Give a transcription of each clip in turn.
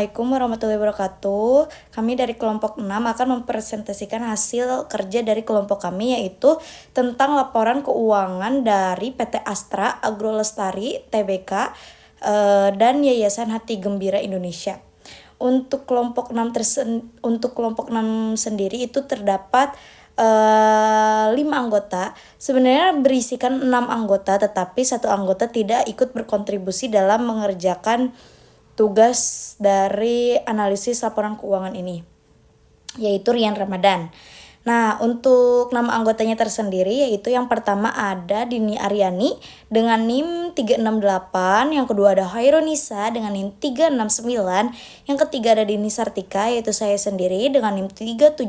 Assalamualaikum warahmatullahi wabarakatuh. Kami dari kelompok 6 akan mempresentasikan hasil kerja dari kelompok kami, yaitu tentang laporan keuangan dari PT Astra Agrolestari Tbk dan Yayasan Hati Gembira Indonesia. Untuk kelompok 6 sendiri itu terdapat 5 anggota. Sebenarnya berisikan 6 anggota, tetapi satu anggota tidak ikut berkontribusi dalam mengerjakan tugas dari analisis laporan keuangan ini, yaitu Rian Ramadan. Nah, untuk nama anggotanya tersendiri, yaitu yang pertama ada Dini Aryani dengan NIM 368, yang kedua ada Hairunisa dengan NIM 369, yang ketiga ada Dini Sartika, yaitu saya sendiri dengan NIM 370,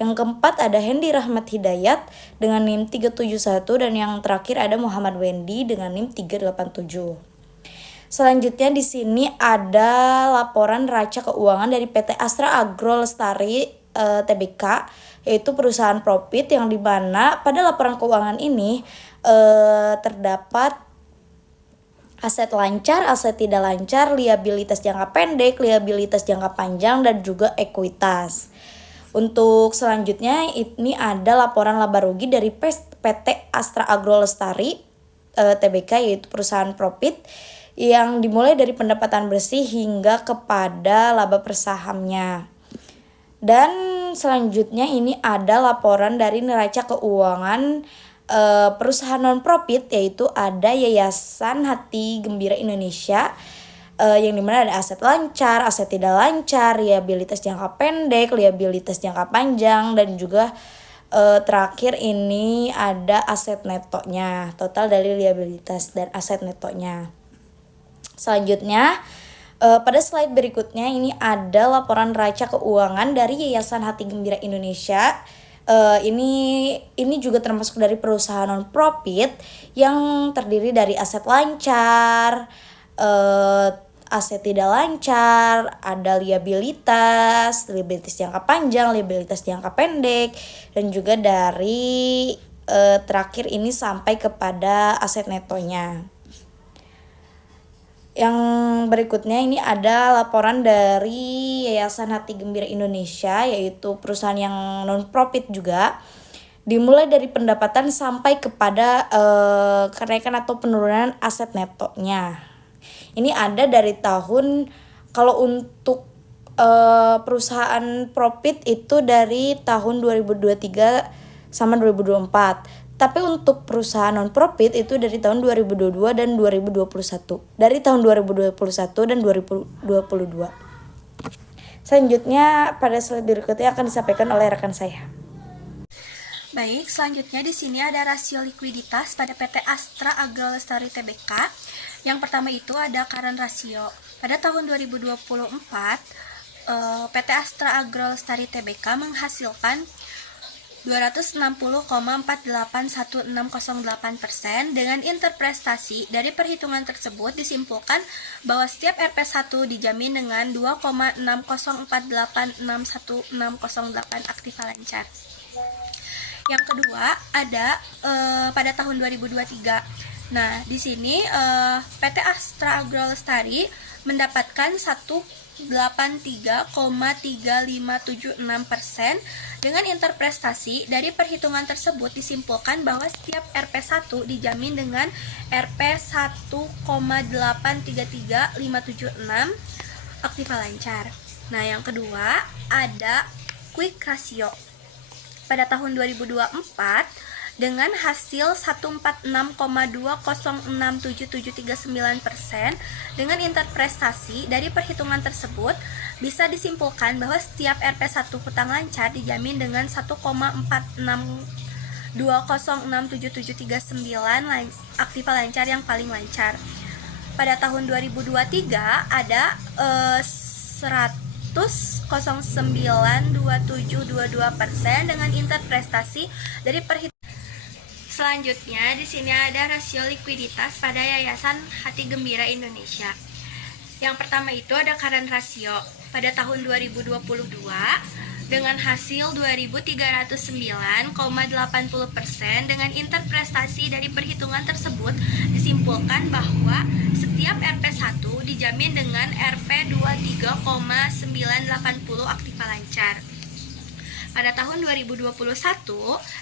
yang keempat ada Hendi Rahmat Hidayat dengan NIM 371, dan yang terakhir ada Muhammad Wendy dengan NIM 387. Selanjutnya di sini ada laporan neraca keuangan dari PT Astra Agrolestari Tbk, yaitu perusahaan profit, yang dimana pada laporan keuangan ini terdapat aset lancar, aset tidak lancar, liabilitas jangka pendek, liabilitas jangka panjang, dan juga ekuitas. Untuk selanjutnya ini ada laporan laba rugi dari PT Astra Agrolestari Tbk, yaitu perusahaan profit, yang dimulai dari pendapatan bersih hingga kepada laba per sahamnya. Dan selanjutnya ini ada laporan dari neraca keuangan perusahaan non-profit, yaitu ada Yayasan Hati Gembira Indonesia, yang dimana ada aset lancar, aset tidak lancar, liabilitas jangka pendek, liabilitas jangka panjang, dan juga terakhir ini ada aset netonya, total dari liabilitas dan aset netonya. Selanjutnya, pada slide berikutnya ini ada laporan neraca keuangan dari Yayasan Hati Gembira Indonesia. Ini juga termasuk dari perusahaan non-profit yang terdiri dari aset lancar, aset tidak lancar, ada liabilitas jangka panjang, liabilitas jangka pendek, dan juga dari terakhir ini sampai kepada aset netonya. Yang berikutnya ini ada laporan dari Yayasan Hati Gembira Indonesia, yaitu perusahaan yang non-profit juga, dimulai dari pendapatan sampai kepada kenaikan atau penurunan aset netonya. Ini ada dari tahun, kalau untuk perusahaan profit itu dari tahun 2023 sama 2024. Tapi untuk perusahaan non-profit itu dari tahun 2022 dan 2021. Dari tahun 2021 dan 2022. Selanjutnya pada slide berikutnya akan disampaikan oleh rekan saya. Baik, selanjutnya di sini ada rasio likuiditas pada PT Astra Agrolestari Tbk. Yang pertama itu ada current ratio. Pada tahun 2024, PT Astra Agrolestari Tbk menghasilkan 260,481608%. Dengan interpretasi dari perhitungan tersebut disimpulkan bahwa setiap RP1 dijamin dengan 2,6048616008 aktiva lancar. Yang kedua ada pada tahun 2023. Nah, di sini PT Astra Agrolestari mendapatkan 183,3576%. Dengan interpretasi dari perhitungan tersebut disimpulkan bahwa setiap RP1 dijamin dengan RP1,833576 aktiva lancar. Nah, yang kedua ada quick ratio. Pada tahun 2024 dengan hasil 146,206779%, dengan interpretasi dari perhitungan tersebut bisa disimpulkan bahwa setiap RP1 hutang lancar dijamin dengan 1,46206779 aktiva lancar yang paling lancar. Pada tahun 2023 ada 100,092722% dengan interpretasi dari perhitungan. Selanjutnya di sini ada rasio likuiditas pada Yayasan Hati Gembira Indonesia. Yang pertama itu ada current ratio. Pada tahun 2022 dengan hasil 2.309,80%. Dengan interpretasi dari perhitungan tersebut disimpulkan bahwa setiap RP1 dijamin dengan RP 23,980 aktiva lancar. Pada tahun 2021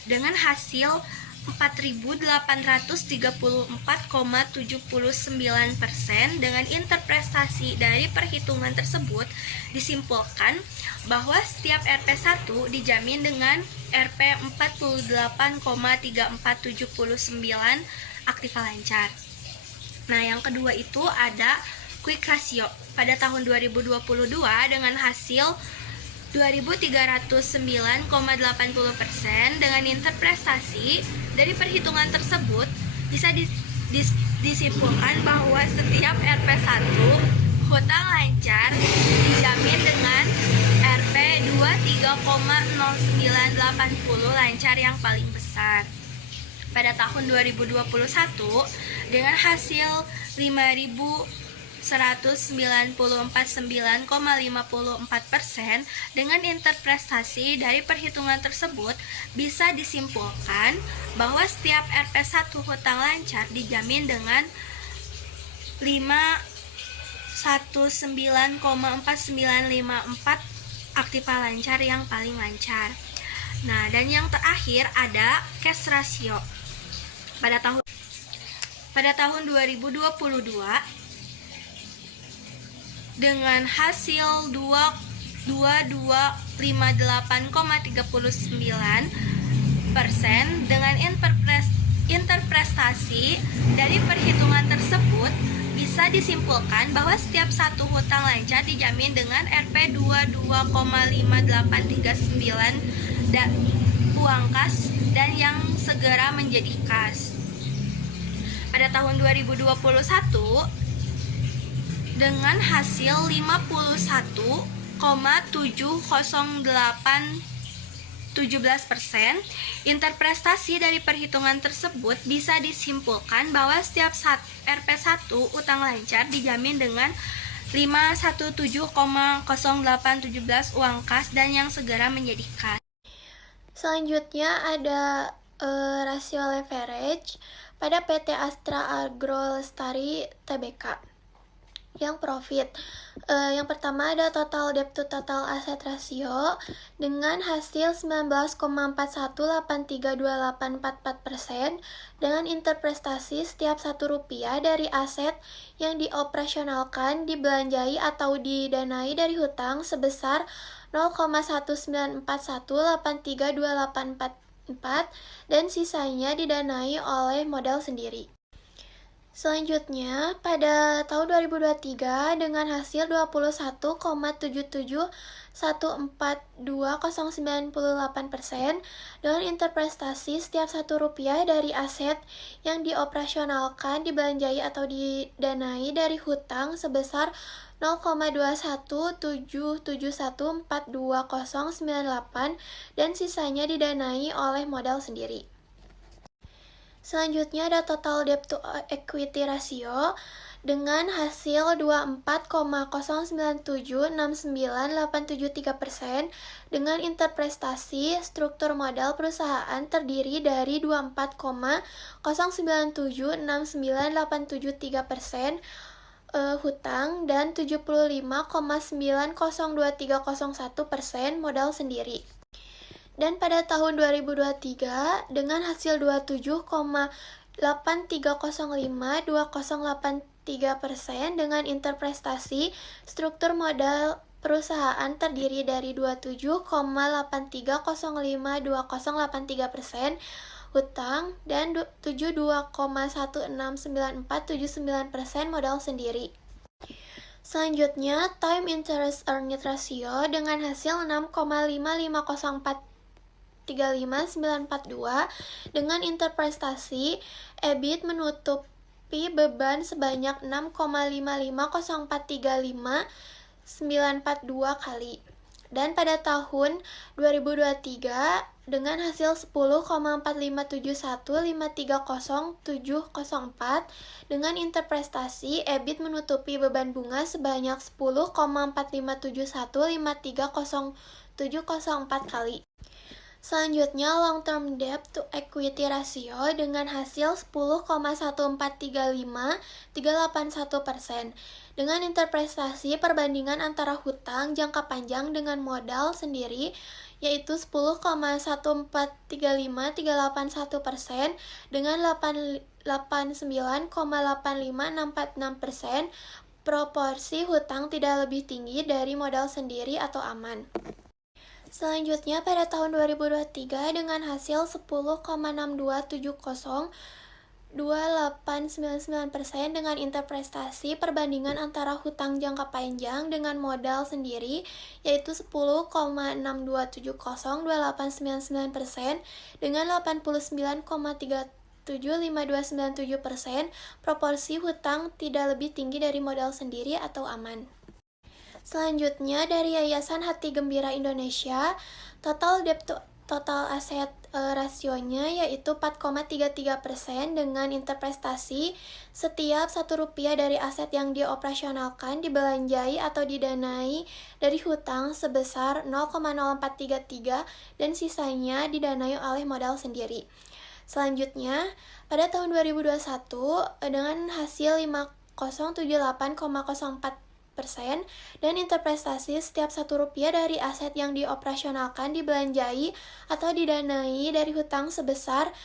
dengan hasil 4.834,79%. Dengan interpretasi dari perhitungan tersebut disimpulkan bahwa setiap RP1 dijamin dengan RP 48,3479 aktiva lancar. Nah, yang kedua itu ada quick ratio. Pada tahun 2022 dengan hasil 2.309,80%. Dengan interpretasi dari perhitungan tersebut bisa disimpulkan bahwa setiap RP1 hutang lancar dijamin dengan RP 23,0980 lancar yang paling besar. Pada tahun 2021 dengan hasil 5.194,54%. Dengan interpretasi dari perhitungan tersebut bisa disimpulkan bahwa setiap RP1 hutang lancar dijamin dengan 519,4954 aktiva lancar yang paling lancar. Nah, dan yang terakhir ada cash ratio. Pada tahun 2022 dengan hasil 2258,39%. Dengan interpretasi dari perhitungan tersebut bisa disimpulkan bahwa setiap satu hutang lancar dijamin dengan RP 22,5839 uang kas dan yang segera menjadi kas. Pada tahun 2021 dengan hasil 51,70817%. Interpretasi dari perhitungan tersebut bisa disimpulkan bahwa setiap RP1 utang lancar dijamin dengan 517,0817 uang kas dan yang segera menjadi kas. Selanjutnya ada rasio leverage pada PT Astra Agro Lestari Tbk. Yang profit, yang pertama ada total debt to total asset ratio dengan hasil 19,1832844% dengan interpretasi setiap Rp1 dari aset yang dioperasionalkan, dibelanjai atau didanai dari hutang sebesar 0,1991832844 dan sisanya didanai oleh modal sendiri. Selanjutnya, pada tahun 2023 dengan hasil 21,77142098% dengan interpretasi setiap Rp1 dari aset yang dioperasionalkan, dibelanjai atau didanai dari hutang sebesar 0,217714298 dan sisanya didanai oleh modal sendiri. Selanjutnya ada total debt to equity ratio dengan hasil 24,09769873% dengan interpretasi struktur modal perusahaan terdiri dari 24,09769873% hutang dan 75,902301% modal sendiri. Dan pada tahun 2023 dengan hasil 27,83052083% dengan interpretasi struktur modal perusahaan terdiri dari 27,83052083% hutang dan 72,169479% modal sendiri. Selanjutnya, time interest earned ratio dengan hasil 6,550435942 dengan interpretasi EBIT menutupi beban sebanyak 6,550435,942 kali. Dan pada tahun 2023 dengan hasil 10,4571530,704 dengan interprestasi EBIT menutupi beban bunga sebanyak 10,4571530,704 kali. Selanjutnya, long term debt to equity ratio dengan hasil 10,1435381% dengan interpretasi perbandingan antara hutang jangka panjang dengan modal sendiri yaitu 10,1435381% dengan 89,85646%. Proporsi hutang tidak lebih tinggi dari modal sendiri atau aman. Selanjutnya pada tahun 2023 dengan hasil 10,62702899% dengan interpretasi perbandingan antara hutang jangka panjang dengan modal sendiri yaitu 10,627028999% dengan 89,375297%. Proporsi hutang tidak lebih tinggi dari modal sendiri atau aman. Selanjutnya dari Yayasan Hati Gembira Indonesia, total debt to total aset rasionya yaitu 4,33% dengan interpretasi setiap Rp1 dari aset yang dioperasionalkan dibelanjai atau didanai dari hutang sebesar 0,0433 dan sisanya didanai oleh modal sendiri. Selanjutnya, pada tahun 2021 dengan hasil 5078,04% dan interpretasi setiap Rp1 dari aset yang dioperasionalkan dibelanjai atau didanai dari hutang sebesar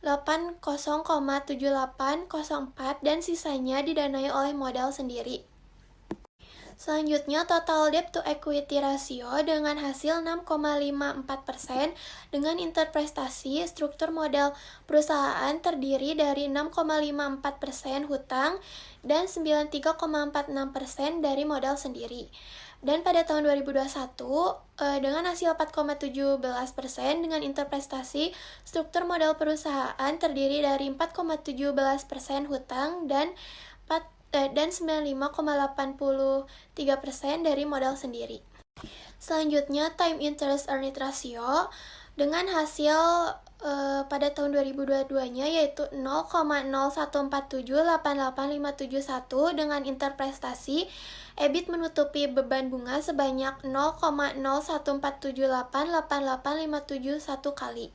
80,7804 dan sisanya didanai oleh modal sendiri. Selanjutnya, total debt to equity ratio dengan hasil 6,54% dengan interpretasi struktur modal perusahaan terdiri dari 6,54% hutang dan 93,46% dari modal sendiri. Dan pada tahun 2021 dengan hasil 4,17% dengan interpretasi struktur modal perusahaan terdiri dari 4,17% hutang dan 95,83% dari modal sendiri. Selanjutnya, time interest earned ratio dengan hasil pada tahun 2022-nya yaitu 0,014788571 dengan interpretasi EBIT menutupi beban bunga sebanyak 0,014788857 kali.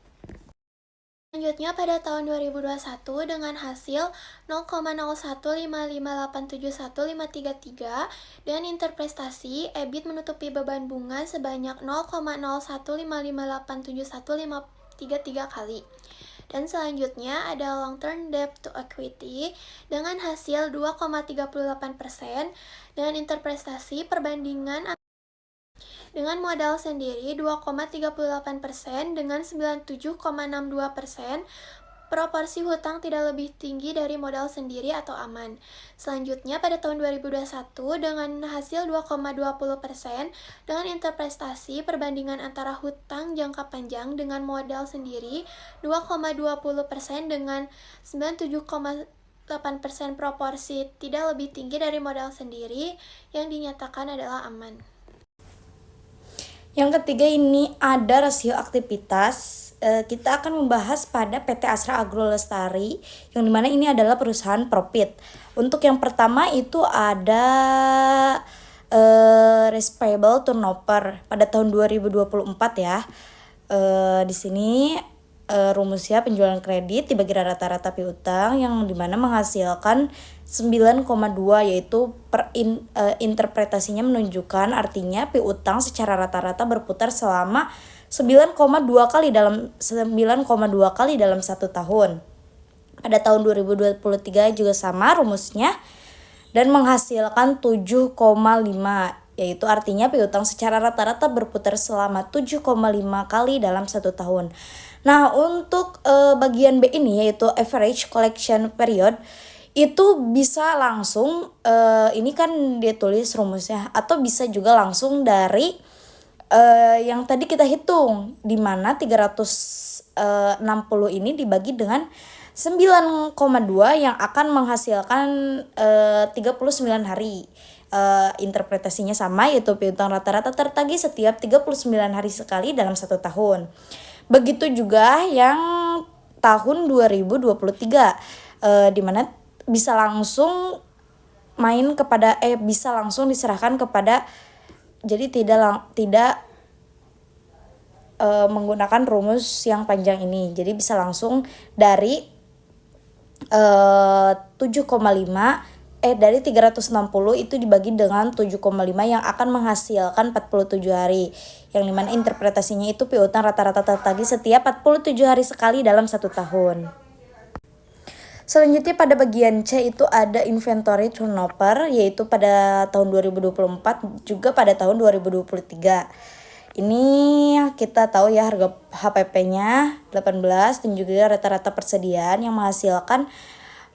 Selanjutnya pada tahun 2021 dengan hasil 0,0155871533 dan interpretasi EBIT menutupi beban bunga sebanyak 0,0155871533 kali. Dan selanjutnya ada long term debt to equity dengan hasil 2,38% dengan interpretasi perbandingan dengan modal sendiri 2,38% dengan 97,62%. Proporsi hutang tidak lebih tinggi dari modal sendiri atau aman. Selanjutnya pada tahun 2021 dengan hasil 2,20% dengan interpretasi perbandingan antara hutang jangka panjang dengan modal sendiri 2,20% dengan 97,8%. Proporsi tidak lebih tinggi dari modal sendiri yang dinyatakan adalah aman. Yang ketiga ini ada rasio aktivitas. Kita akan membahas pada PT Astra Agro Lestari, yang dimana ini adalah perusahaan profit. Untuk yang pertama itu ada receivable turnover pada tahun 2024 ya. Di sini rumusnya penjualan kredit dibagi rata-rata piutang yang dimana menghasilkan 9,2 yaitu interpretasinya menunjukkan artinya piutang secara rata-rata berputar selama 9,2 kali dalam 1 tahun. Pada tahun 2023 juga sama rumusnya dan menghasilkan 7,5 yaitu artinya piutang secara rata-rata berputar selama 7,5 kali dalam 1 tahun. Nah, untuk bagian B ini yaitu average collection period itu bisa langsung ini kan dia tulis rumusnya atau bisa juga langsung dari yang tadi kita hitung di mana 360 ini dibagi dengan 9,2 yang akan menghasilkan 39 hari. interpretasinya sama, yaitu piutang rata-rata tertagih setiap 39 hari sekali dalam 1 tahun. Begitu juga yang tahun 2023, di mana bisa langsung bisa langsung diserahkan kepada, jadi tidak menggunakan rumus yang panjang ini. Jadi bisa langsung dari 360 itu dibagi dengan 7,5 yang akan menghasilkan 47 hari. Yang dimana interpretasinya itu piutang rata-rata tertagih setiap 47 hari sekali dalam 1 tahun. Selanjutnya pada bagian C itu ada inventory turnover, yaitu pada tahun 2024 juga pada tahun 2023. Ini kita tahu ya harga HPP-nya 18 dan juga rata-rata persediaan yang menghasilkan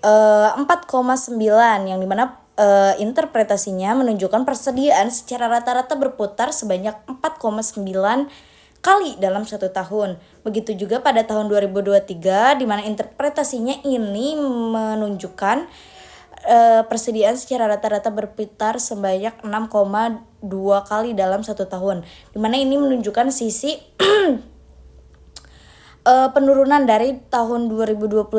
4,9, yang dimana interpretasinya menunjukkan persediaan secara rata-rata berputar sebanyak 4,9 kali dalam 1 tahun. Begitu juga pada tahun 2023, di mana interpretasinya ini menunjukkan persediaan secara rata-rata berputar sebanyak 6,2 kali dalam 1 tahun. Di mana ini menunjukkan sisi penurunan dari tahun 2023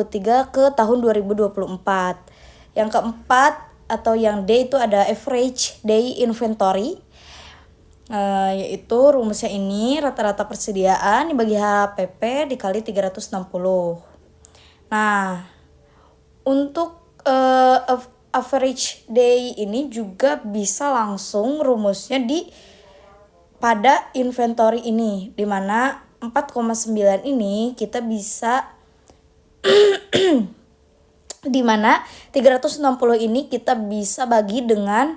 ke tahun 2024. Yang keempat atau yang D itu ada average day inventory, yaitu rumusnya ini rata-rata persediaan dibagi HPP dikali 360. Nah, untuk average day ini juga bisa langsung rumusnya pada inventory ini, dimana 4,9 ini kita bisa dimana 360 ini kita bisa bagi dengan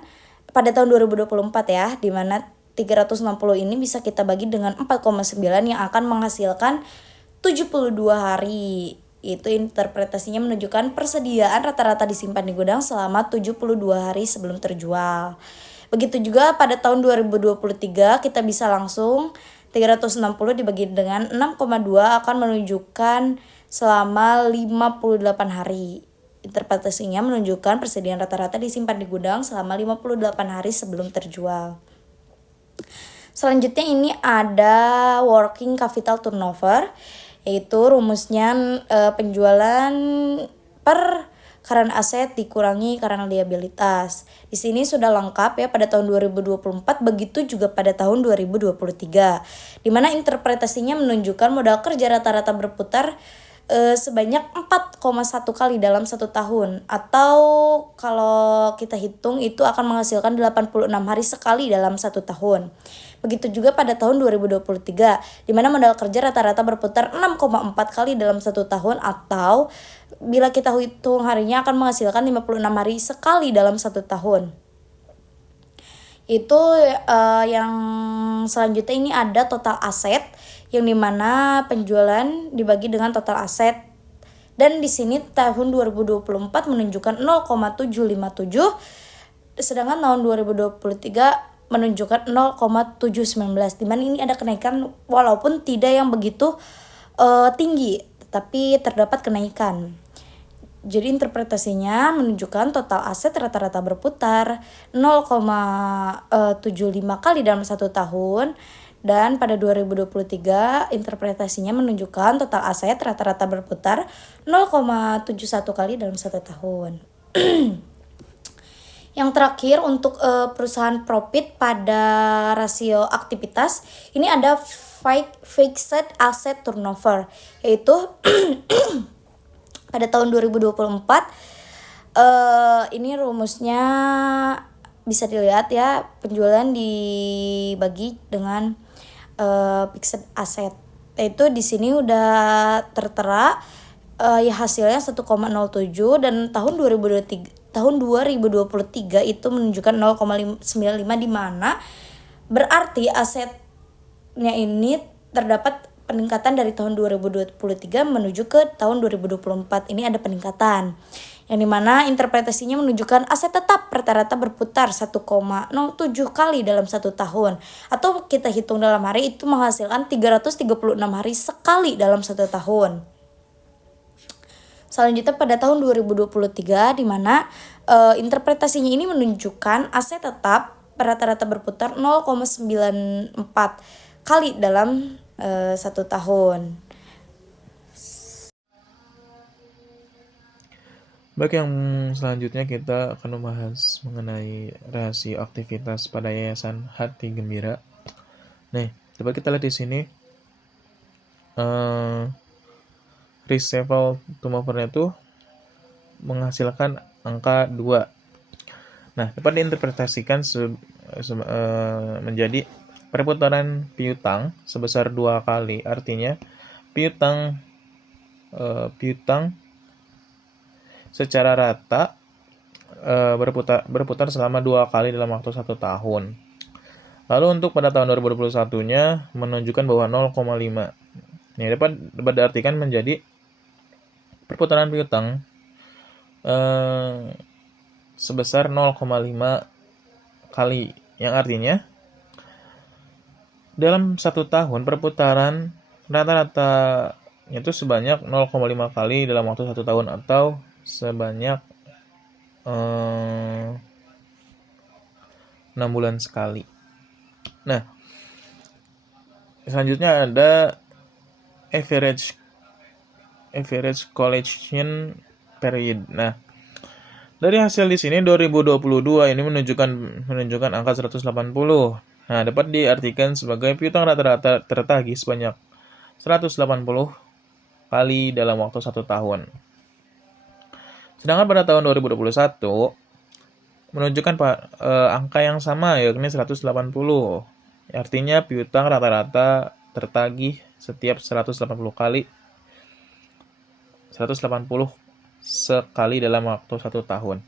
pada tahun 2024 ya, dimana 360 ini bisa kita bagi dengan 4,9 yang akan menghasilkan 72 hari. Itu interpretasinya menunjukkan persediaan rata-rata disimpan di gudang selama 72 hari sebelum terjual. Begitu juga pada tahun 2023 kita bisa langsung 360 dibagi dengan 6,2 akan menunjukkan selama 58 hari. Interpretasinya menunjukkan persediaan rata-rata disimpan di gudang selama 58 hari sebelum terjual. Selanjutnya ini ada working capital turnover, yaitu rumusnya penjualan per current aset dikurangi current liabilitas. Di sini sudah lengkap ya pada tahun 2024, begitu juga pada tahun 2023. Di mana interpretasinya menunjukkan modal kerja rata-rata berputar sebanyak 4,1 kali dalam 1 tahun, atau kalau kita hitung itu akan menghasilkan 86 hari sekali dalam 1 tahun. Begitu juga pada tahun 2023, di mana modal kerja rata-rata berputar 6,4 kali dalam 1 tahun, atau bila kita hitung harinya akan menghasilkan 56 hari sekali dalam 1 tahun. Itu yang selanjutnya ini ada total aset, yang dimana penjualan dibagi dengan total aset, dan di sini tahun 2024 menunjukkan 0,757, sedangkan tahun 2023 menunjukkan 0,719, di mana ini ada kenaikan walaupun tidak yang begitu tinggi, tetapi terdapat kenaikan. Jadi interpretasinya menunjukkan total aset rata-rata berputar 0,75 kali dalam 1 tahun, dan pada 2023 interpretasinya menunjukkan total aset rata-rata berputar 0,71 kali dalam 1 tahun. Yang terakhir untuk perusahaan profit pada rasio aktivitas, ini ada fixed asset turnover, yaitu pada tahun 2024 ini rumusnya bisa dilihat ya, penjualan dibagi dengan fixed asset, yaitu di sini udah tertera ya hasilnya 1,07, dan tahun 2023 itu menunjukkan 0,95, di mana berarti asetnya ini terdapat peningkatan dari tahun 2023 menuju ke tahun 2024. Ini ada peningkatan, yang dimana interpretasinya menunjukkan aset tetap rata-rata berputar 1,07 kali dalam 1 tahun, atau kita hitung dalam hari itu menghasilkan 336 hari sekali dalam 1 tahun. Selanjutnya pada tahun 2023, di mana Interpretasinya ini menunjukkan AC tetap rata-rata berputar 0,94 kali dalam 1 tahun. Baik, yang selanjutnya kita akan membahas mengenai rasio aktivitas pada Yayasan Hati Gembira. Nih, coba kita lihat di sini. Risk level turnover-nya itu menghasilkan angka 2. Nah, dapat diinterpretasikan menjadi perputaran piutang sebesar 2 kali. Artinya, piutang secara rata berputar selama 2 kali dalam waktu 1 tahun. Lalu untuk pada tahun 2021-nya menunjukkan bahwa 0,5. Ini dapat diartikan menjadi perputaran piutang sebesar 0,5 kali, yang artinya dalam 1 tahun perputaran rata-rata itu sebanyak 0,5 kali dalam waktu 1 tahun, atau sebanyak 6 bulan sekali. Nah, selanjutnya ada average collection period. Nah, dari hasil di sini 2022 ini menunjukkan angka 180. Nah, dapat diartikan sebagai piutang rata-rata tertagih sebanyak 180 kali dalam waktu 1 tahun. Sedangkan pada tahun 2021 menunjukkan angka yang sama, yakni 180. Artinya piutang rata-rata tertagih setiap 180 sekali dalam waktu 1 tahun.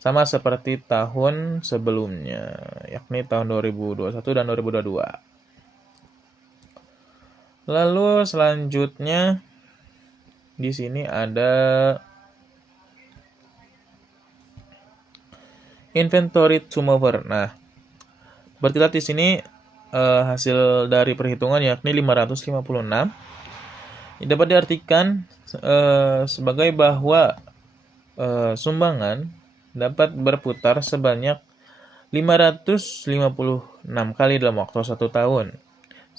Sama seperti tahun sebelumnya, yakni tahun 2021 dan 2022. Lalu selanjutnya di sini ada inventory turnover. Nah, berarti di sini hasil dari perhitungan yakni 556. Dapat diartikan sebagai bahwa sumbangan dapat berputar sebanyak 556 kali dalam waktu 1 tahun.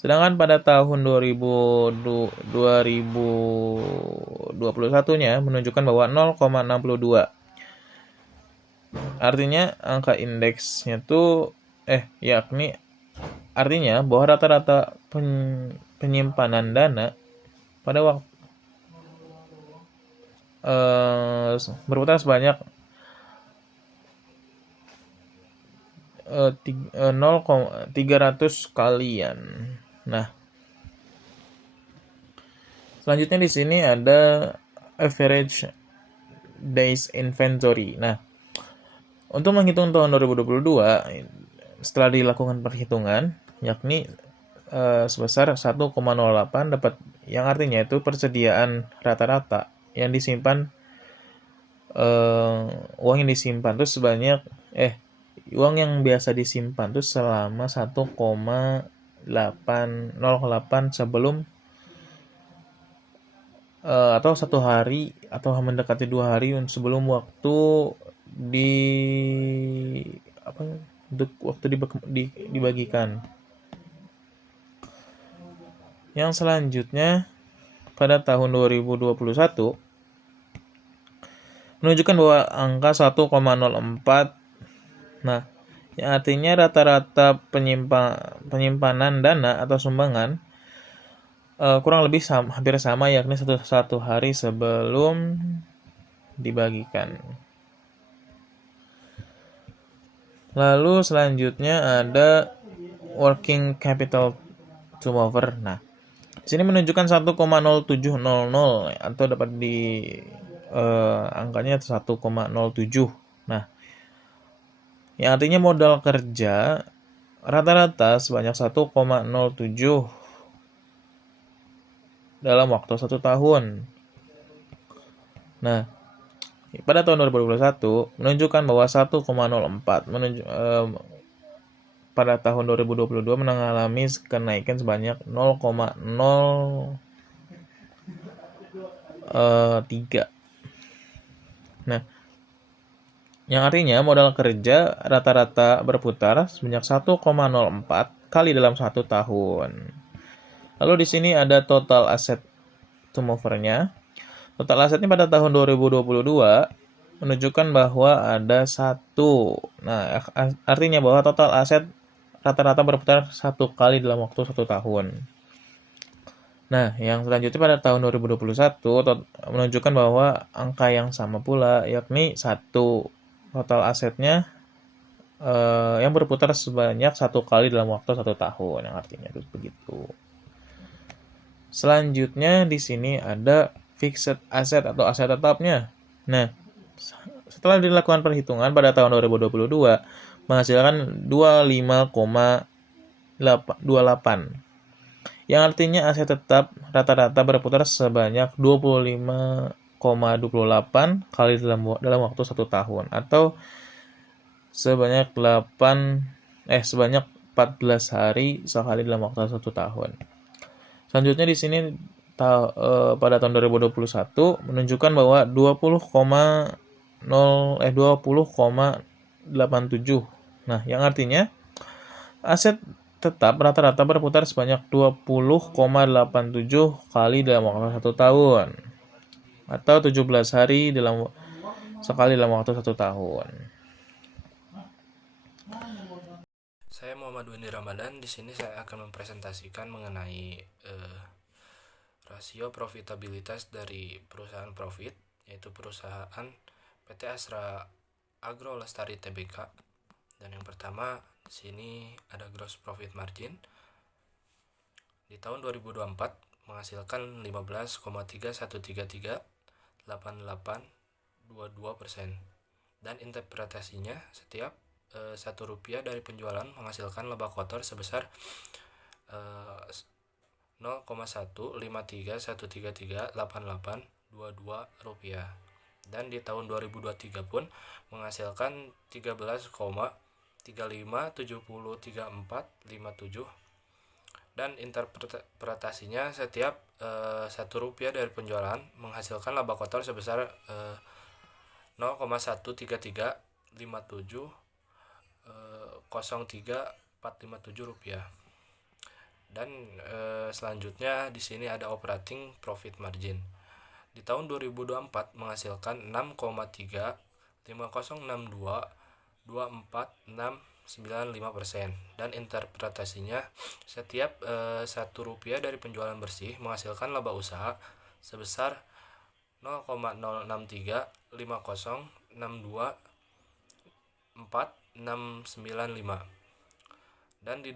Sedangkan pada tahun 2021-nya menunjukkan bahwa 0,62. Artinya angka indeksnya itu yakni artinya bahwa rata-rata penyimpanan dana pada waktu berputar sebanyak 300 kalian. Nah, selanjutnya di sini ada average days inventory. Nah, untuk menghitung tahun 2022 setelah dilakukan perhitungan yakni sebesar 1,08 dapat, yang artinya itu persediaan rata-rata yang disimpan uang yang disimpan itu sebanyak uang yang biasa disimpan itu selama 1,08 sebelum atau 1 hari atau mendekati 2 hari sebelum waktu dibagikan. Yang selanjutnya pada tahun 2021 menunjukkan bahwa angka 1,04. Nah, yang artinya rata-rata penyimpanan dana atau sumbangan kurang lebih hampir sama, yakni 1 hari sebelum dibagikan. Lalu selanjutnya ada working capital turnover. Nah, di sini menunjukkan 1,0700 atau dapat angkanya 1,07. Nah, yang artinya modal kerja rata-rata sebanyak 1,07 dalam waktu 1 tahun. Nah, pada tahun 2021 menunjukkan bahwa 1,04 pada tahun 2022 mengalami kenaikan sebanyak 0,03. Nah, Yang artinya modal kerja rata-rata berputar sebanyak 1,04 kali dalam 1 tahun. Lalu di sini ada total aset turnover-nya. Total asetnya pada tahun 2022 menunjukkan bahwa ada satu. Nah, artinya bahwa total aset rata-rata berputar 1 kali dalam waktu 1 tahun. Nah, yang selanjutnya pada tahun 2021 menunjukkan bahwa angka yang sama pula, yakni satu. Total asetnya yang berputar sebanyak 1 kali dalam waktu 1 tahun, yang artinya itu begitu. Selanjutnya di sini ada fixed asset atau aset tetapnya. Nah, setelah dilakukan perhitungan pada tahun 2022 menghasilkan 25,28, yang artinya aset tetap rata-rata berputar sebanyak 25,28 kali dalam waktu 1 tahun, atau sebanyak 14 hari sekali dalam waktu 1 tahun. Selanjutnya di sini pada tahun 2021 menunjukkan bahwa 20,87. Nah, yang artinya aset tetap rata-rata berputar sebanyak 20,87 kali dalam waktu 1 tahun, atau 17 hari sekali dalam waktu 1 tahun. Saya Muhammad Wendy Ramadan. Di sini saya akan mempresentasikan mengenai rasio profitabilitas dari perusahaan profit, yaitu perusahaan PT Astra Agro Lestari Tbk. Dan yang pertama di sini ada gross profit margin. Di tahun 2024 menghasilkan 15,31338822%. Dan interpretasinya setiap Rp1 dari penjualan menghasilkan laba kotor sebesar 0,15313388822 dan di tahun 2023 pun menghasilkan 13,35703457 dan interpretasinya setiap Rp1 dari penjualan menghasilkan laba kotor sebesar 0,1335703,457 rupiah. Dan selanjutnya di sini ada operating profit margin. Di tahun 2024 menghasilkan 6,350622469,5% dan interpretasinya setiap Rp1 dari penjualan bersih menghasilkan laba usaha sebesar 0,06350624695. Dan di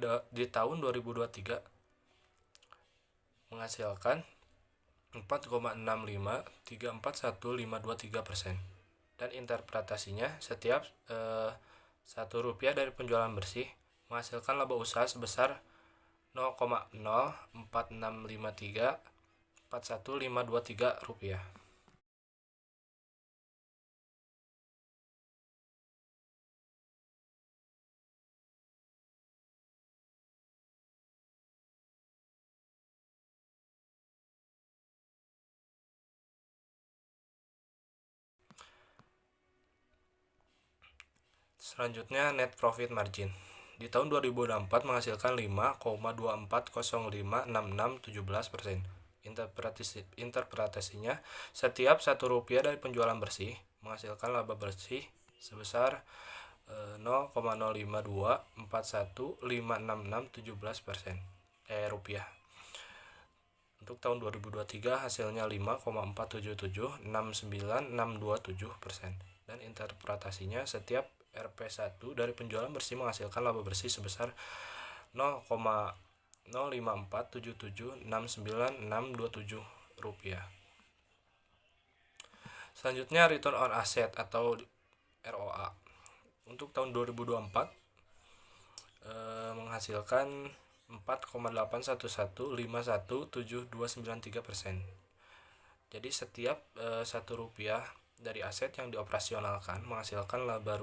tahun 2023 menghasilkan 4,65341523%. Dan interpretasinya setiap Rp1 dari penjualan bersih menghasilkan laba usaha sebesar 0,0465341,523 rupiah. Selanjutnya net profit margin. Di tahun 2024 menghasilkan 5,24056617%. Interpretasinya setiap Rp1 dari penjualan bersih menghasilkan laba bersih sebesar 0,05241566617% rupiah. Untuk tahun 2023 hasilnya 5,47769627%. Dan interpretasinya setiap Rp1 dari penjualan bersih menghasilkan laba bersih sebesar 0,05477699627 rupiah. Selanjutnya return on asset atau ROA. Untuk tahun 2024 menghasilkan 4,811517293%. Jadi setiap Rp1 dari aset yang dioperasionalkan menghasilkan laba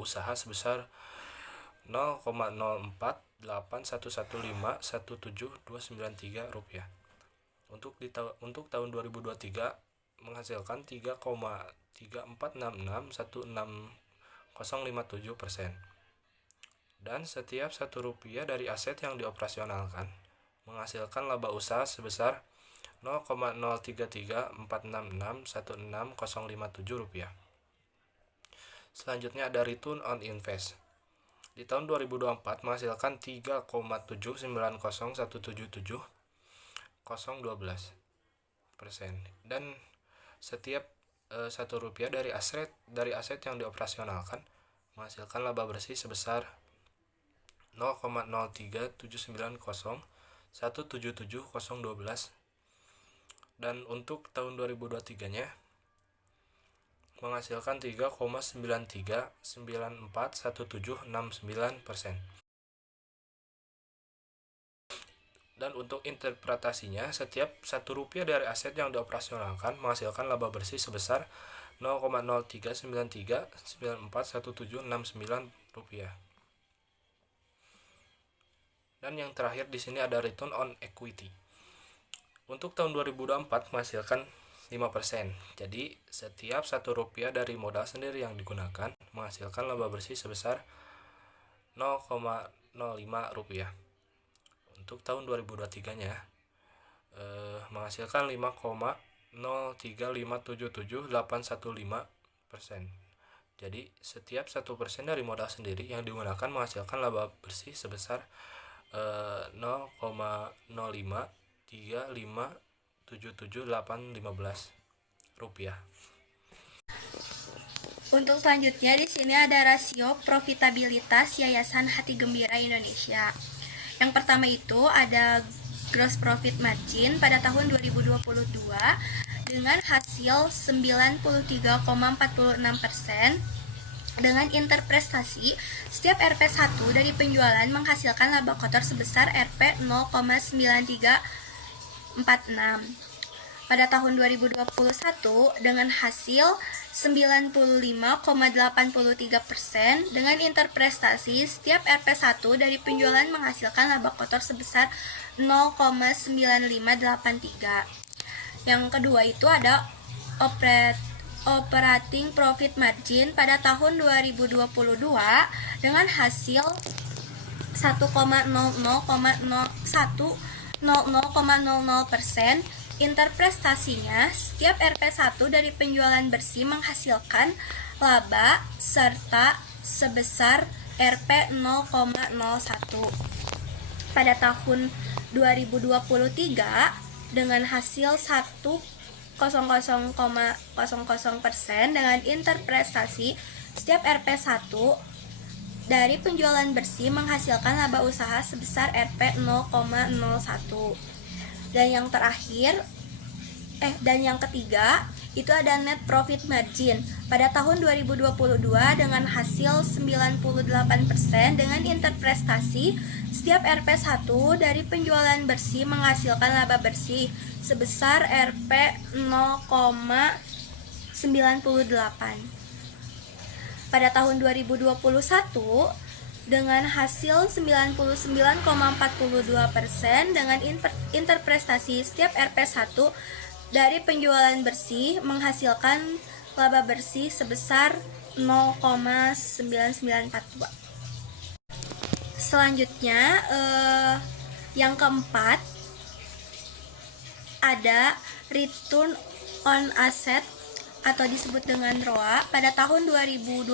usaha sebesar 0,048115179293 rupiah. Untuk tahun 2023 menghasilkan 3,346616,057%. Dan setiap Rp1 dari aset yang dioperasionalkan menghasilkan laba usaha sebesar Rp0,03346616,057. Selanjutnya ada return on invest. Di tahun 2024 menghasilkan 3,790177,012%. Dan setiap Rp1 dari aset yang dioperasionalkan menghasilkan laba bersih sebesar 0,03790,177,012. Dan untuk tahun 2023-nya menghasilkan 3,93941769%. Dan untuk interpretasinya, setiap Rp1 dari aset yang dioperasionalkan menghasilkan laba bersih sebesar 0,0393941769 rupiah. Dan yang terakhir di sini ada return on equity. Untuk tahun 2024 menghasilkan 5%. Jadi setiap Rp1 dari modal sendiri yang digunakan menghasilkan laba bersih sebesar 0,05 rupiah. Untuk tahun 2023-nya menghasilkan 5,03577,815%. Jadi setiap 1% dari modal sendiri yang digunakan menghasilkan laba bersih sebesar 0,053577815 rupiah. Untuk selanjutnya di sini ada rasio profitabilitas Yayasan Hati Gembira Indonesia. Yang pertama itu ada gross profit margin pada tahun 2022 dengan hasil 93,46%. Dengan interprestasi, setiap Rp1 dari penjualan menghasilkan laba kotor sebesar Rp0,9346. Pada tahun 2021 dengan hasil 95,83%. Dengan interprestasi, setiap Rp1 dari penjualan menghasilkan laba kotor sebesar 0,9583. Yang kedua itu ada operating profit margin pada tahun 2022 dengan hasil 1,00,00%. Interprestasinya, setiap Rp1 dari penjualan bersih menghasilkan laba serta sebesar Rp0,01. Pada tahun 2023 dengan hasil 1,00,00% dengan interprestasi, setiap Rp1 dari penjualan bersih menghasilkan laba usaha sebesar Rp0,01. Dan yang ketiga itu ada net profit margin pada tahun 2022 dengan hasil 98%. Dengan interprestasi, setiap Rp1 dari penjualan bersih menghasilkan laba bersih sebesar Rp0,98. Pada tahun 2021 dengan hasil 99,42%. Dengan interprestasi, setiap Rp1 dari penjualan bersih menghasilkan laba bersih sebesar 0,9942. Selanjutnya yang keempat ada return on asset atau disebut dengan ROA pada tahun 2022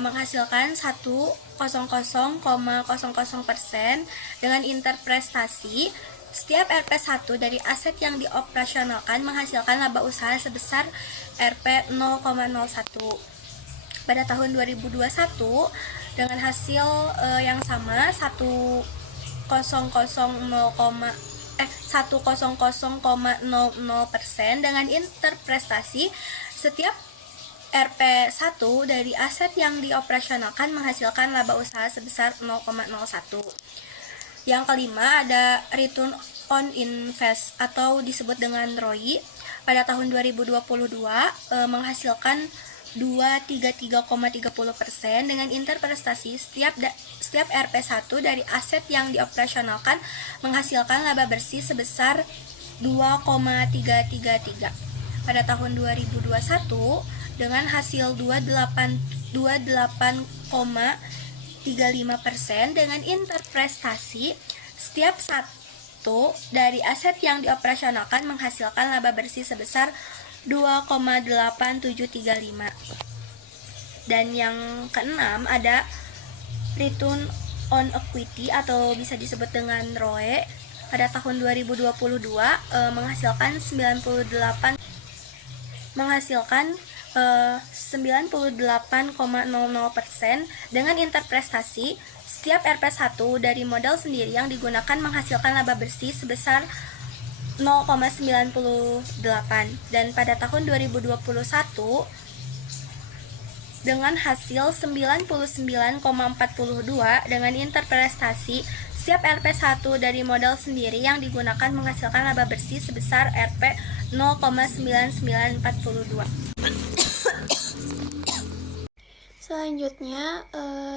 menghasilkan 100,00%. Dengan interprestasi, setiap Rp1 dari aset yang dioperasionalkan menghasilkan laba usaha sebesar Rp0,01. Pada tahun 2021 dengan hasil yang sama 100,00%. Dengan interprestasi, setiap Rp1 dari aset yang dioperasionalkan menghasilkan laba usaha sebesar 0,01. Yang kelima ada return on invest atau disebut dengan ROI pada tahun 2022 menghasilkan 233,30%. Dengan interprestasi, setiap Rp1 dari aset yang dioperasionalkan menghasilkan laba bersih sebesar 2,333. Pada tahun 2021 dengan hasil 28,35% dengan interprestasi setiap satu dari aset yang dioperasionalkan menghasilkan laba bersih sebesar 2,8735. Dan yang keenam ada return on equity atau bisa disebut dengan ROE pada tahun 2022 menghasilkan 98,00% dengan interprestasi setiap RP1 dari modal sendiri yang digunakan menghasilkan laba bersih sebesar 0,98. Dan pada tahun 2021 dengan hasil 99,42 dengan interprestasi setiap RP1 dari modal sendiri yang digunakan menghasilkan laba bersih sebesar Rp 0,9942. Selanjutnya,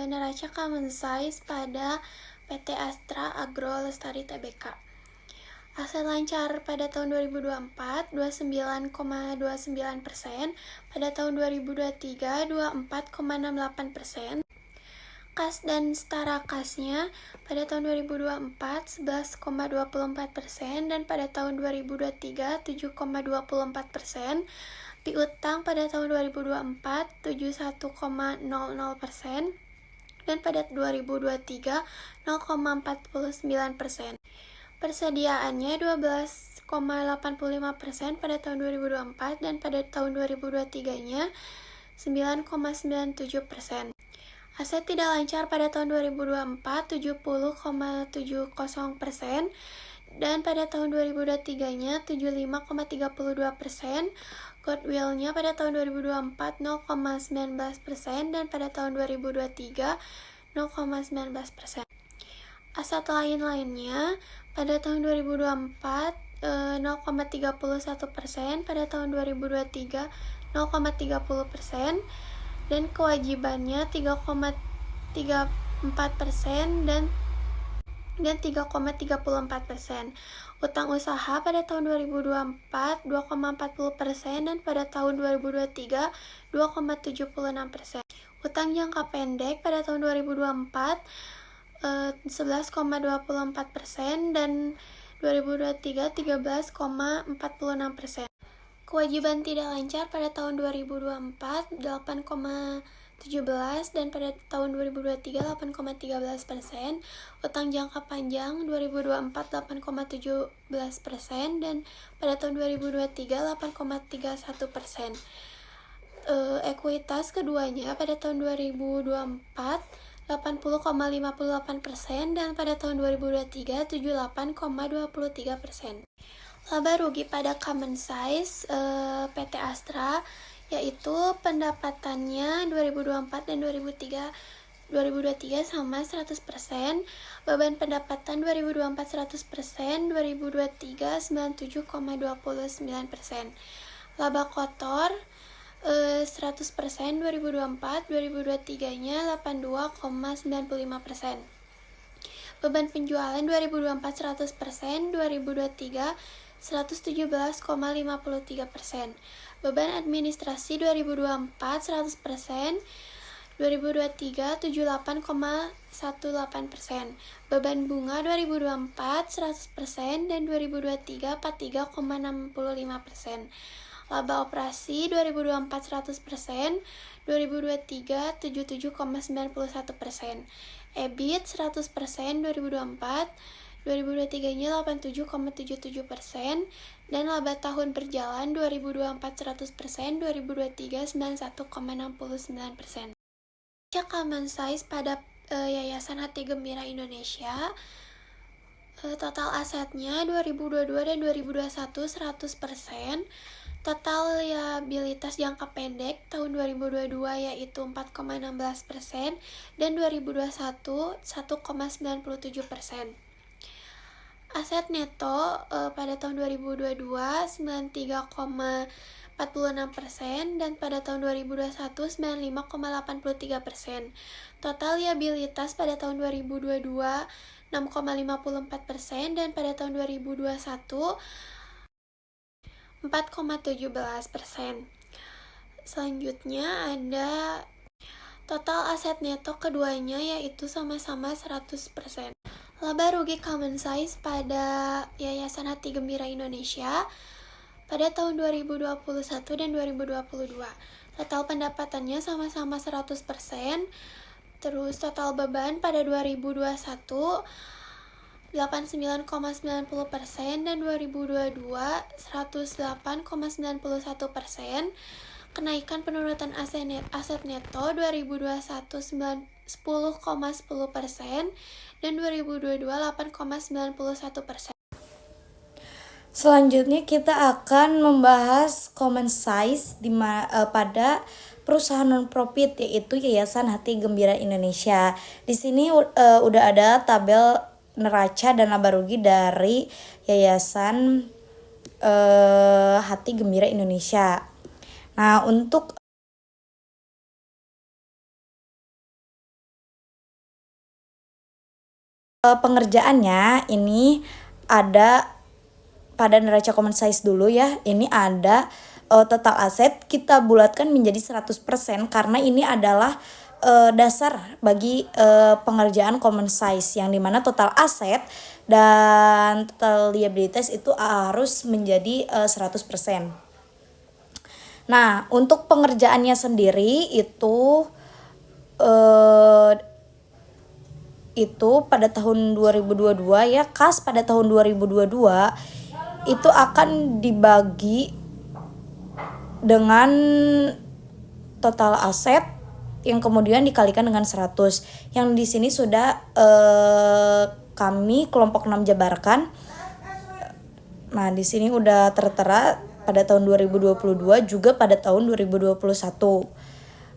neraca common size pada PT Astra Agro Lestari Tbk. Aset lancar pada tahun 2024 29,29%, pada tahun 2023 24,68%. Kas dan setara kasnya pada tahun 2024 11,24% dan pada tahun 2023 7,24%. Piutang pada tahun 2024 71,00% dan pada 2023 0,49%. Persediaannya 12,85% pada tahun 2024 dan pada tahun 2023-nya 9,97%. Aset tidak lancar pada tahun 2024 70,70% dan pada tahun 2023-nya 75,32%. Goodwill-nya pada tahun 2024 0,19% dan pada tahun 2023 0,19%. Aset lain-lainnya pada tahun 2024 0,31%, pada tahun 2023 0,30%, dan kewajibannya 3,34% dan 3,34%. Utang usaha pada tahun 2024 2,40% dan pada tahun 2023 2,76%. Utang jangka pendek pada tahun 2024 11,24% dan 2023 13,46%. Kewajiban tidak lancar pada tahun 2024 8,17% dan pada tahun 2023 8,13%. Utang jangka panjang 2024 8,17% dan pada tahun 2023 8,31%. Ekuitas keduanya pada tahun 2024 80,58% dan pada tahun 2023 78,23%. Laba rugi pada common size PT Astra yaitu pendapatannya 2024 dan 2023 sama 100%, beban pendapatan 2024 100%, 2023 97,29%. Laba kotor 100% 2024, 2023-nya 82,95%. Beban penjualan 2024 100%, 2023 117,53%. Beban administrasi 2024 100%, 2023 78,18%. Beban bunga 2024 100% dan 2023 43,65%. Laba operasi 2024 100%, 2023 77,91%. EBIT 100% 2024, 2023-nya 87,77%, dan laba tahun berjalan 2024 100%, 2023 91,69%. Common size pada Yayasan Hati Gembira Indonesia, total asetnya 2022 dan 2021 100%. Total liabilitas jangka pendek tahun 2022 yaitu 4,16% dan 2021 1,97%. Aset neto pada tahun 2022 93,46% dan pada tahun 2021 95,83%. Total liabilitas pada tahun 2022 6,54% dan pada tahun 2021 4,17%. Selanjutnya ada total aset neto keduanya yaitu sama-sama 100%. Laba rugi common size pada Yayasan Hati Gembira Indonesia pada tahun 2021 dan 2022. Total pendapatannya sama-sama 100%. Terus total beban pada 2021 89,90% dan 2022 108,91%. Kenaikan penurutan aset neto 2021 10,10% dan 2022 8,91%. Selanjutnya kita akan membahas common size pada perusahaan non-profit yaitu Yayasan Hati Gembira Indonesia. Di sini udah ada tabel neraca dan laba rugi dari Yayasan Hati Gembira Indonesia. Nah, untuk pengerjaannya ini ada pada neraca common size dulu ya. Ini ada total aset kita bulatkan menjadi 100% karena ini adalah dasar bagi pengerjaan common size yang dimana total aset dan total liabilities itu harus menjadi 100%. Nah, untuk pengerjaannya sendiri itu pada tahun 2022 ya, kas pada tahun 2022 itu akan dibagi dengan total aset yang kemudian dikalikan dengan 100. Yang di sini sudah kami kelompok 6 jabarkan. Nah, di sini udah tertera pada tahun 2022 juga pada tahun 2021.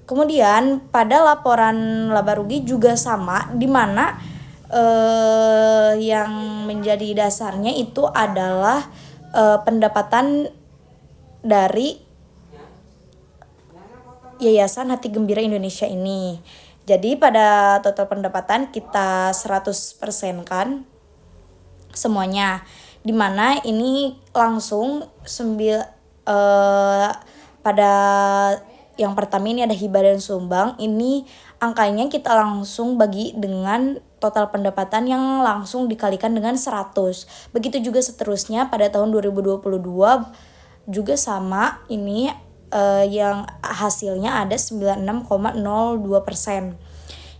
Kemudian pada laporan laba rugi juga sama, di mana yang menjadi dasarnya itu adalah pendapatan dari Yayasan Hati Gembira Indonesia ini. Jadi pada total pendapatan kita 100% kan semuanya, dimana ini langsung pada yang pertama ini ada hibah dan sumbang. Ini angkanya kita langsung bagi dengan total pendapatan yang langsung dikalikan dengan 100. Begitu juga seterusnya pada tahun 2022 juga sama, ini yang hasilnya ada 96,02%.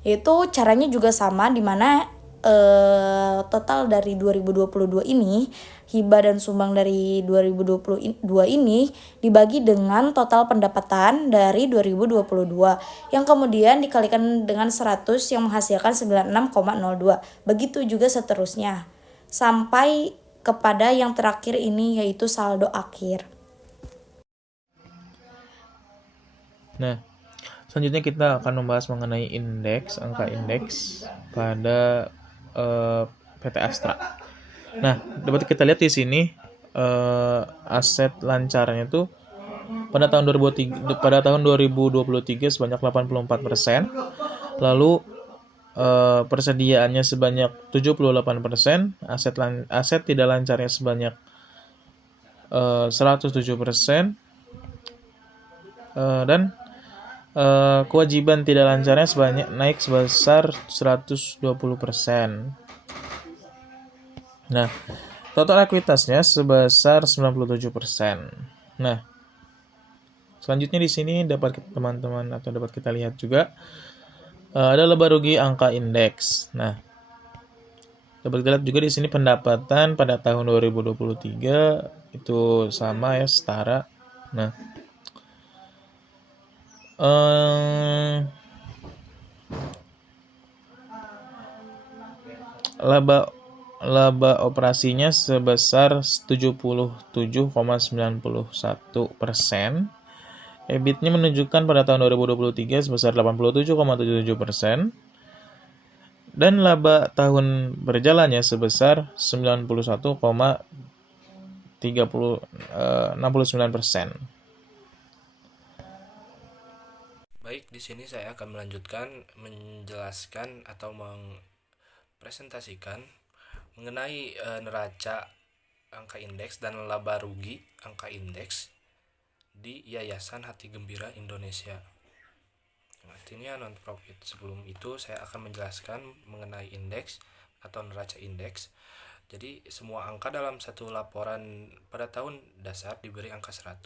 Yaitu caranya juga sama, dimana total dari 2022 ini hibah dan sumbang dari 2022 ini dibagi dengan total pendapatan dari 2022 yang kemudian dikalikan dengan 100 yang menghasilkan 96,02. Begitu juga seterusnya sampai kepada yang terakhir ini yaitu saldo akhir. Nah, selanjutnya kita akan membahas mengenai angka indeks pada PT Astra. Nah, dapat kita lihat di sini aset lancarnya itu pada tahun 2023 sebanyak 84%. Lalu persediaannya sebanyak 78%, aset tidak lancarnya sebanyak 107%, dan kewajiban tidak lancarnya naik sebesar 120%. Nah, total ekuitasnya sebesar 97%. Nah, selanjutnya di sini dapat teman-teman atau dapat kita lihat juga ada laba rugi angka indeks. Nah, dapat kita lihat juga di sini pendapatan pada tahun 2023 itu sama ya, setara. Nah, laba operasinya sebesar 77,91%. EBIT-nya menunjukkan pada tahun 2023 sebesar 87,77%. Dan laba tahun berjalannya sebesar 91,69%. Baik, di sini saya akan melanjutkan menjelaskan atau mempresentasikan mengenai neraca angka indeks dan laba rugi angka indeks di Yayasan Hati Gembira Indonesia. Yang artinya non profit. Sebelum itu saya akan menjelaskan mengenai indeks atau neraca indeks. Jadi semua angka dalam satu laporan pada tahun dasar diberi angka 100.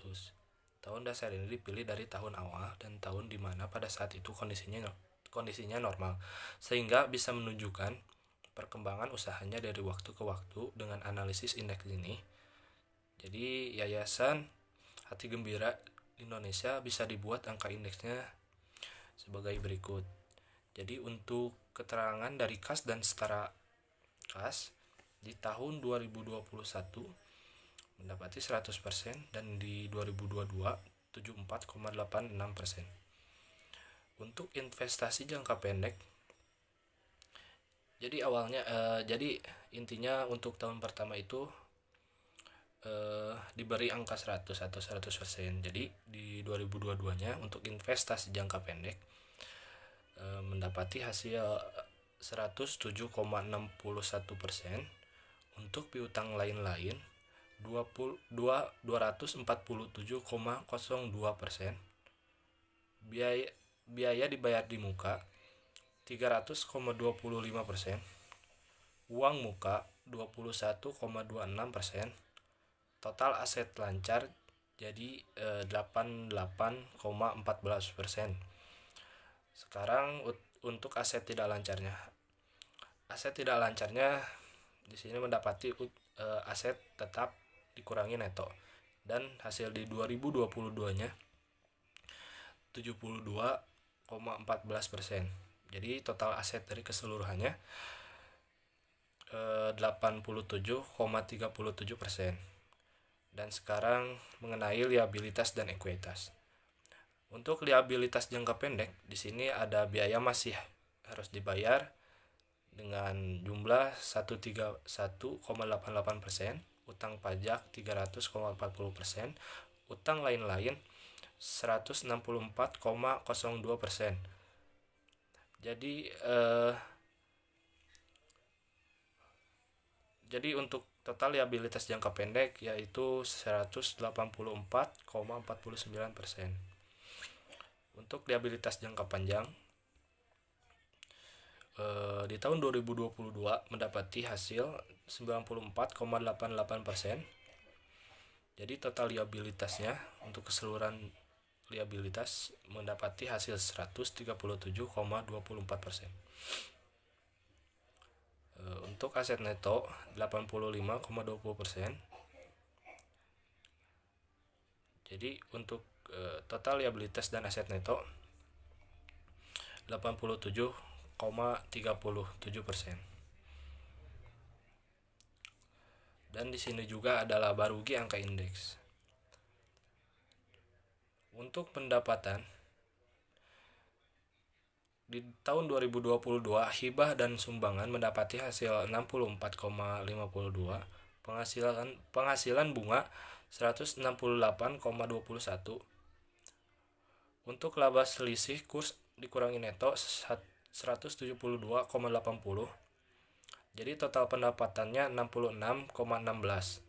Tahun dasar ini dipilih dari tahun awal dan tahun di mana pada saat itu kondisinya normal, sehingga bisa menunjukkan perkembangan usahanya dari waktu ke waktu dengan analisis indeks ini. Jadi Yayasan Hati Gembira Indonesia bisa dibuat angka indeksnya sebagai berikut. Jadi untuk keterangan dari kas dan setara kas di tahun 2021 mendapati 100% dan di 2022 74,86%. Untuk investasi jangka pendek, jadi intinya untuk tahun pertama itu diberi angka 100 atau 100%. Jadi di 2022-nya untuk investasi jangka pendek mendapati hasil 107,61%. Untuk piutang lain-lain 247,02%. Biaya dibayar di muka 300,25%. Uang muka 21,26%. Total aset lancar jadi 88,14%. Sekarang untuk aset tidak lancarnya. Aset tidak lancarnya di sini mendapati aset tetap dikurangi neto, dan hasil di 2022-nya 72,14%. Jadi total aset dari keseluruhannya 87,37%. Dan sekarang mengenai liabilitas dan ekuitas. Untuk liabilitas jangka pendek, di sini ada biaya masih harus dibayar dengan jumlah 131,88%, utang pajak 300,40%, utang lain-lain 164,02%. Jadi untuk total liabilitas jangka pendek yaitu 184,49%. Untuk liabilitas jangka panjang di tahun 2022 mendapati hasil 94,88%. Jadi total liabilitasnya untuk keseluruhan liabilitas mendapati hasil 137,24%. Untuk aset neto 85,20%. Jadi untuk total liabilitas dan aset neto 87,37%. Dan di sini juga ada laba rugi angka indeks. Untuk pendapatan di tahun 2022 hibah dan sumbangan mendapati hasil 64,52, penghasilan bunga 168,21. Untuk laba selisih kurs dikurangi neto 172,80. Jadi total pendapatannya 66,16.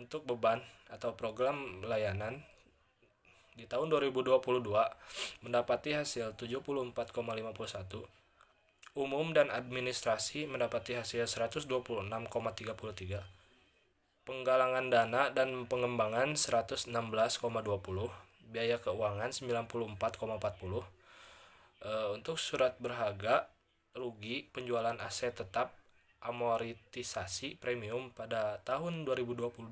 Untuk beban atau program layanan di tahun 2022 mendapati hasil 74,51. Umum dan administrasi mendapati hasil 126,33. Penggalangan dana dan pengembangan 116,20. Biaya keuangan 94,40. Untuk surat berharga rugi penjualan aset tetap amortisasi premium pada tahun 2022